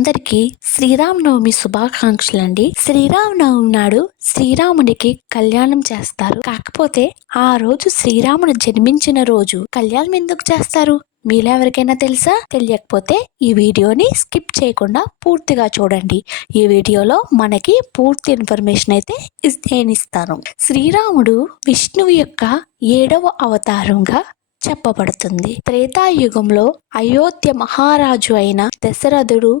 అందరికీ శ్రీరామనవమి శుభాకాంక్షలండి. శ్రీరామనవమి నాడు శ్రీరామునికి కళ్యాణం చేస్తారు. కాకపోతే ఆ రోజు శ్రీరాముడు జన్మించిన రోజు కళ్యాణం ఎందుకు చేస్తారు? మీలో ఎవరికైనా తెలుసా? తెలియకపోతే ఈ వీడియోని స్కిప్ చేయకుండా పూర్తిగా చూడండి. ఈ వీడియోలో మనకి పూర్తి ఇన్ఫర్మేషన్ అయితే నేను ఇస్తాను. శ్రీరాముడు విష్ణువు యొక్క 7వ అవతారంగా చెప్పబడుతుంది. త్రేతాయుగంలో అయోధ్య మహారాజు అయిన దశరథుడు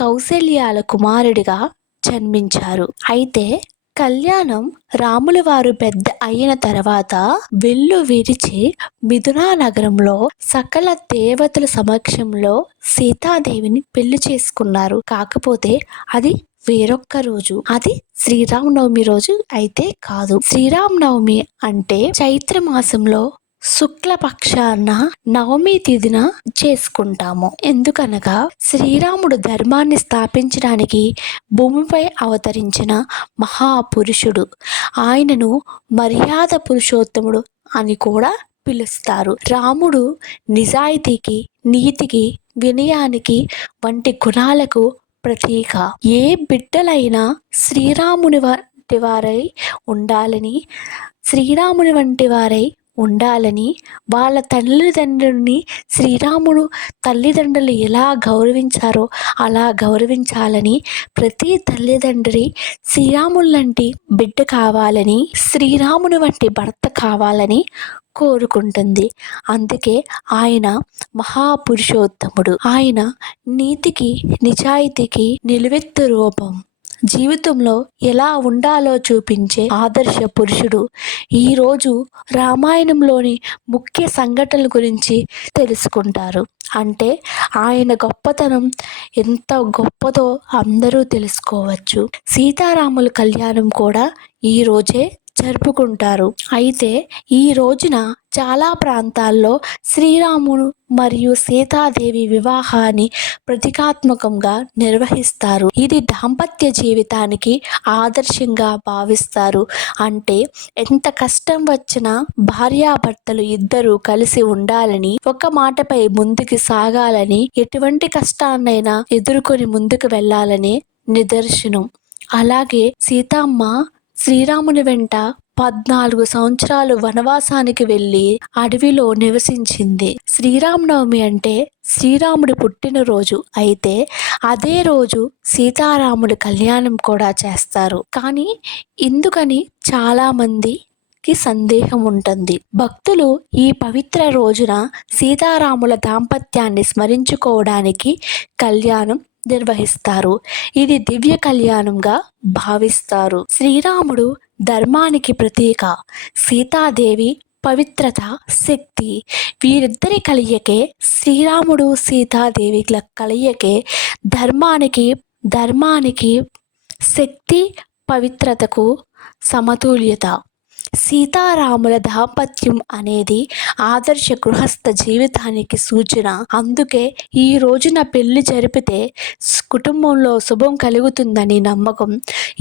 కౌసల్యాల కుమారుడిగా జన్మించారు. అయితే కళ్యాణం రాముల వారు పెద్ద అయిన తర్వాత విల్లు విరిచి మిథునా నగరంలో సకల దేవతల సమక్షంలో సీతాదేవిని పెళ్లి చేసుకున్నారు. కాకపోతే అది వేరొక్క రోజు, అది శ్రీరామనవమి రోజు అయితే కాదు. శ్రీరామనవమి అంటే చైత్ర మాసంలో శుక్లపక్షాన నవమి తిథిన చేసుకుంటాము. ఎందుకనగా శ్రీరాముడు ధర్మాన్ని స్థాపించడానికి భూమిపై అవతరించిన మహాపురుషుడు. ఆయనను మర్యాద పురుషోత్తముడు అని కూడా పిలుస్తారు. రాముడు నిజాయితీకి, నీతికి, వినయానికి వంటి గుణాలకు ప్రతీక. ఏ బిడ్డలైనా శ్రీరాముని వంటి వారై ఉండాలని వాళ్ళ తల్లిదండ్రుల్ని శ్రీరాముడు తల్లిదండ్రులు ఎలా గౌరవించారో అలా గౌరవించాలని, ప్రతి తల్లిదండ్రి శ్రీరాముని లాంటి బిడ్డ కావాలని, శ్రీరాముని వంటి భర్త కావాలని కోరుకుంటుంది. అందుకే ఆయన మహాపురుషోత్తముడు. ఆయన నీతికి, నిజాయితీకి నిలువెత్తు రూపం. జీవితంలో ఎలా ఉండాలో చూపించే ఆదర్శ పురుషుడు. ఈరోజు రామాయణంలోని ముఖ్య సంఘటనల గురించి తెలుసుకుంటారు. అంటే ఆయన గొప్పతనం ఎంత గొప్పదో అందరూ తెలుసుకోవచ్చు. సీతారాముల కళ్యాణం కూడా ఈ రోజే జరుపుకుంటారు. అయితే ఈ రోజున చాలా ప్రాంతాల్లో శ్రీరాముడు మరియు సీతాదేవి వివాహాన్ని ప్రతీకాత్మకంగా నిర్వహిస్తారు. ఇది దాంపత్య జీవితానికి ఆదర్శంగా భావిస్తారు. అంటే ఎంత కష్టం వచ్చినా భార్యాభర్తలు ఇద్దరూ కలిసి ఉండాలని, ఒక మాటపై ముందుకు సాగాలని, ఎటువంటి కష్టాన్నైనా ఎదుర్కొని ముందుకు వెళ్ళాలని నిదర్శనం. అలాగే సీతమ్మ శ్రీరాముని వెంట 14 సంవత్సరాలు వనవాసానికి వెళ్ళి అడవిలో నివసించింది. శ్రీరామనవమి అంటే శ్రీరాముడి పుట్టినరోజు. అయితే అదే రోజు సీతారాముడి కళ్యాణం కూడా చేస్తారు. కానీ ఎందుకని చాలా మందికి సందేహం ఉంటుంది. భక్తులు ఈ పవిత్ర రోజున సీతారాముల దాంపత్యాన్ని స్మరించుకోవడానికి కళ్యాణం నిర్వహిస్తారు. ఇది దివ్య కళ్యాణంగా భావిస్తారు. శ్రీరాముడు ధర్మానికి ప్రతీక, సీతాదేవి పవిత్రత, శక్తి. వీరిద్దరి కలయికే, శ్రీరాముడు సీతాదేవిల కలయికే ధర్మానికి శక్తి, పవిత్రతకు సమతుల్యత. సీతారాముల దాంపత్యం అనేది ఆదర్శ గృహస్థ జీవితానికి సూచన. అందుకే ఈ రోజున పెళ్లి జరిపితే కుటుంబంలో శుభం కలుగుతుందని నమ్మకం.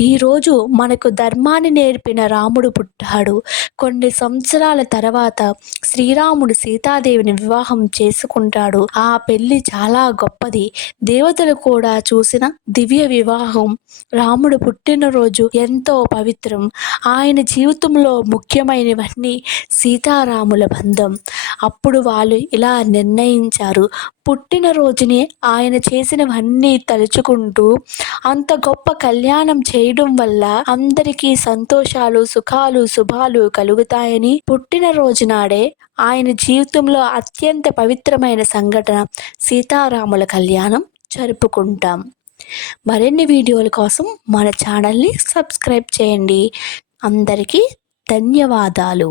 ఈరోజు మనకు ధర్మాన్ని నేర్పిన రాముడు పుట్టాడు. కొన్ని సంవత్సరాల తర్వాత శ్రీరాముడు సీతాదేవిని వివాహం చేసుకుంటాడు. ఆ పెళ్లి చాలా గొప్పది. దేవతలు కూడా చూసిన దివ్య వివాహం. రాముడు పుట్టినరోజు ఎంతో పవిత్రం. ఆయన జీవితంలో ముఖ్యమైనవన్నీ సీతారాముల బంధం. అప్పుడు వాళ్ళు ఇలా నిర్ణయించారు, పుట్టినరోజునే ఆయన చేసినవన్నీ తలుచుకుంటూ అంత గొప్ప కళ్యాణం చేయడం వల్ల అందరికీ సంతోషాలు, సుఖాలు, శుభాలు కలుగుతాయని పుట్టినరోజు నాడే ఆయన జీవితంలో అత్యంత పవిత్రమైన సంఘటన సీతారాముల కళ్యాణం జరుపుకుంటాం. మరిన్ని వీడియోల కోసం మన ఛానల్ని సబ్స్క్రైబ్ చేయండి. అందరికీ ధన్యవాదాలు.